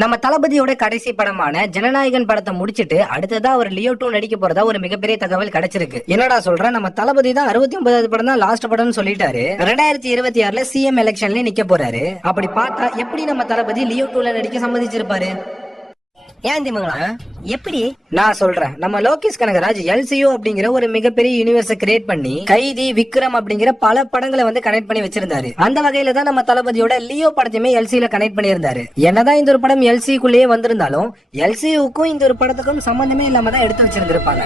நம்ம தளபதியோட கடைசி படமான ஜனநாயகன் படத்தை முடிச்சிட்டு அடுத்ததா அவர் லியோ டூ நடிக்க போறதா ஒரு மிகப்பெரிய தகவல் கிடைச்சிருக்கு. என்னடா சொல்றேன் நம்ம தளபதி தான் அறுபத்தி ஒன்பதாவது படம் தான் லாஸ்ட் படம்னு சொல்லிட்டாரு. ரெண்டாயிரத்தி இருபத்தி ஆறுல சிஎம் எலெக்ஷன்ல நிக்க போறாரு. அப்படி பார்த்தா எப்படி நம்ம தளபதி லியோ டூல நடிக்க சம்மதிச்சிருப்பாரு? ஏன் திமுங்களா எப்படி? நான் சொல்றேன். நம்ம லோகேஷ் கனகராஜ் எல்சியோ அப்படிங்கிற ஒரு மிகப்பெரிய யூனிவர்ஸை கிரியேட் பண்ணி கைதி விக்ரம் அப்படிங்கிற பல படங்களை வந்து கனெக்ட் பண்ணி வச்சிருந்தாரு. அந்த வகையில தான் நம்ம தளபதியோட லியோ படத்தையுமே எல்சியில கனெக்ட் பண்ணியிருந்தாரு. என்னதான் இந்த ஒரு படம் எல்சிக்குள்ளேயே வந்திருந்தாலும் எல்சியுக்கும் இந்த ஒரு படத்துக்கும் சம்பந்தமே இல்லாம தான் எடுத்து வச்சிருந்திருப்பாங்க.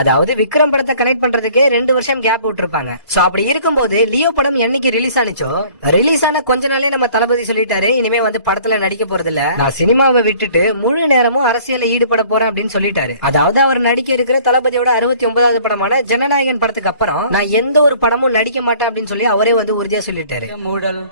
அதாவது விக்ரம் படத்தை கனெக்ட் பண்றதுக்கே ரெண்டு வருஷம் கேப் விட்டுருப்பாங்க. சோ அப்படி இருக்கும்போது லியோ படம் என்னைக்கு ரிலீஸ் ஆனிச்சோ ரிலீஸ் ஆன கொஞ்ச நாளே நம்ம தளபதி சொல்லிட்டாரு இனிமே வந்து படத்துல நடிக்க போறது இல்ல நான் சினிமாவை விட்டுட்டு முழு நேரமும் அரசியல ஈடுபட போறேன் அப்படின்னு சொல்லிட்டாரு. அதாவது அவர் நடிக்க இருக்கிற தளபதியோட அறுபத்தி ஒன்பதாவது படமான ஜனநாயகன் படத்துக்கு அப்புறம் நான் எந்த ஒரு படமும் நடிக்க மாட்டேன் அப்படின்னு சொல்லி அவரே வந்து உறுதியா சொல்லிட்டாரு. மூடல்.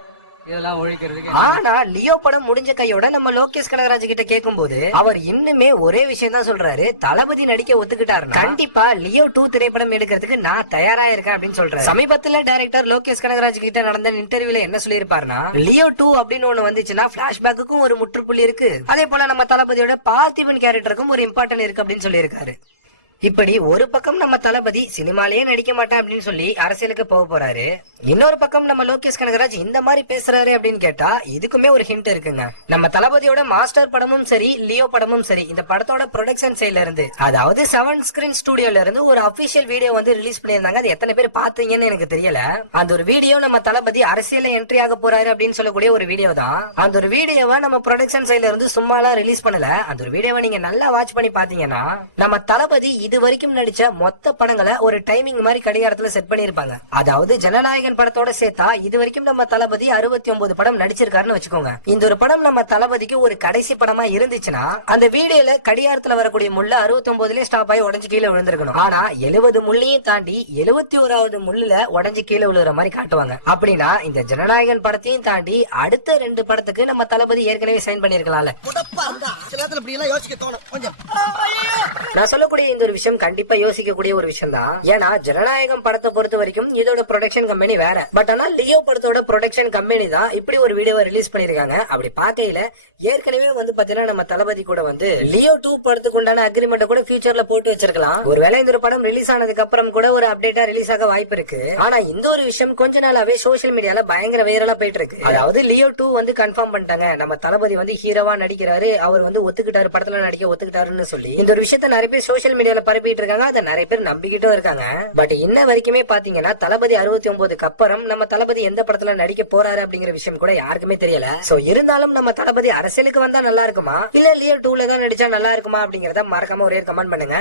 இதெல்லாம் ஒழிக்கிறதுக்கு ஆனா லியோ படம் முடிஞ்ச கையோட நம்ம லோகேஷ் கனகராஜ் கிட்ட கேட்கும்போது அவர் இன்னுமே ஒரே விஷயம் தான் சொல்றாரு. தளபதி நடிக்க ஒத்துக்கிட்டாரு கண்டிப்பா லியோ டூ திரைப்படம் எடுக்கிறதுக்கு நான் தயாரா இருக்கேன் அப்படின்னு சொல்றாரு. சமீபத்துல டைரக்டர் லோகேஷ் கனகராஜ் கிட்ட நடந்த இன்டர்வியூல என்ன சொல்லியிருப்பாருன்னா லியோ டூ அப்படின்னு ஒண்ணு வந்துச்சுன்னா பிளாஷ்பேக்குக்கும் ஒரு முற்றுப்புள்ளி இருக்கு. அதே போல நம்ம தளபதியோட பார்த்திபன் கேரக்டருக்கும் ஒரு இம்பார்ட்டன் இருக்கு அப்படின்னு சொல்லியிருக்காரு. இப்படி ஒரு பக்கம் நம்ம தளபதி சினிமாலேயே நடிக்க மாட்டேன் அப்படின்னு சொல்லி அரசியலுக்கு போக போறாரு. இன்னொரு பக்கம் நம்ம லோகேஷ் கனகராஜ் இந்த மாதிரி பேசுறாரு அப்படின்னு கேட்டா இதுக்குமே ஒரு ஹிண்ட் இருக்குங்க. நம்ம தளபதியோட மாஸ்டர் படமும் சரி லியோ படமும் சரி இந்த படத்தோட ப்ரொடக்ஷன் சைட்ல இருந்து அதாவது செவன் ஸ்கிரீன் ஸ்டுடியோல இருந்து ஒரு அபிஷியல் வீடியோ வந்து ரிலீஸ் பண்ணியிருந்தாங்க. அது எத்தனை பேர் பாத்தீங்கன்னு எனக்கு தெரியல. அந்த ஒரு வீடியோ நம்ம தளபதி அரசியல என்ட்ரி ஆக போறாரு அப்படின்னு சொல்லக்கூடிய ஒரு வீடியோ தான். அந்த ஒரு வீடியோவை நம்ம ப்ரொடக்ஷன் சைட்ல இருந்து சும்மாலாம் ரிலீஸ் பண்ணல. அந்த ஒரு வீடியோவை நீங்க நல்லா வாட்ச் பண்ணி பாத்தீங்கன்னா நம்ம தளபதி இது வரைக்கும் நடிச்ச மொத்த படங்களை ஒரு டைமிங் மாதிரி கடிகாரத்துல செட் பண்ணிருப்பாங்க அதாவது ஜனநாயகன் படத்தோட சேர்த்தா இது வரைக்கும் நம்ம தளபதி அறுபத்தி ஒன்பது படம் நடிச்சிருக்காருன்னு வச்சுக்கோங்க. இந்த ஒரு படம் நம்ம தளபதிக்கு ஒரு கடைசி படமா இருந்துச்சுன்னா அந்த வீடியோல கடிகாரத்துல வரக்கூடிய முள்ள அறுபத்தி ஒன்பதுலயே ஸ்டாப் ஆகி உடஞ்சு கீழே விழுந்திருக்கணும். ஆனா எழுபது முள்ளையும் தாண்டி எழுபத்தி ஓராவது முள்ளுல உடஞ்சு கீழே விழுற மாதிரி காட்டுவாங்க. அப்படின்னா இந்த ஜனநாயகன் படத்தையும் தாண்டி அடுத்த ரெண்டு படத்துக்கு நம்ம தளபதி ஏற்கனவே சைன் பண்ணிருக்கலாம்ல நான் சொல்லக்கூடிய இந்த ஒரு விஷயம் கண்டிப்பா யோசிக்கக்கூடிய ஒரு விஷயம் தான் ஏன்னா ஜனநாயகம் படத்தை பொறுத்த வரைக்கும் இதோட ப்ரொடக்ஷன் கம்பெனி வேற. பட் ஆனா லியோ படத்தோட ப்ரொடக்ஷன் கம்பெனி தான் இப்படி ஒரு வீடியோவை ரிலீஸ் பண்ணிருக்காங்க அப்படி பார்க்கையில ஏற்கனவே வந்து பாத்தீங்கன்னா நம்ம தளபதி கூட வந்து லியோ டூ படத்துக்கு உண்டான அக்ரிமெண்ட் கூட ஃபியூச்சர்ல போட்டு வச்சிருக்கலாம். ஒருவேளை இந்த படம் ரிலீஸ் ஆனதுக்கு அப்புறம் கூட ஒரு அப்டேட்டா ரிலீஸ் ஆக வாய்ப்பு இருக்கு. ஆனா இந்த ஒரு விஷயம் கொஞ்ச நாளாவே சோஷியல் மீடியால பயங்கர வைரலா போயிட்டு இருக்கு அதாவது லியோ டூ வந்து கன்ஃபார்ம் பண்ணிட்டாங்க. நம்ம தளபதி வந்து ஹீரோவா நடிக்கிறாரு. அவர் வந்து ஒத்துக்கிட்டாரு படத்துல நடிக்க ஒத்துக்கிட்டாருன்னு சொல்லி. இந்த ஒரு விஷயத்த நிறைய பேர் சோஷியல் மீடியால பரப்பிட்டு இருக்காங்க அதை நிறைய பேர் நம்பிக்கிட்டும் இருக்காங்க. பட் இன்ன வரைக்குமே பாத்தீங்கன்னா தளபதி அறுபத்தி ஒன்பதுக்கு அப்புறம் நம்ம தளபதி எந்த படத்துல நடிக்க போறாரு அப்படிங்கிற விஷயம் கூட யாருக்குமே தெரியல. சோ இருந்தாலும் நம்ம தளபதி அரசியலுக்கு வந்தா நல்லா இருக்குமா? இல்ல லியோ டூல தான் நடிச்சா நல்லா இருக்குமா அப்படிங்கறத மறக்காம ஒரே கமெண்ட் பண்ணுங்க.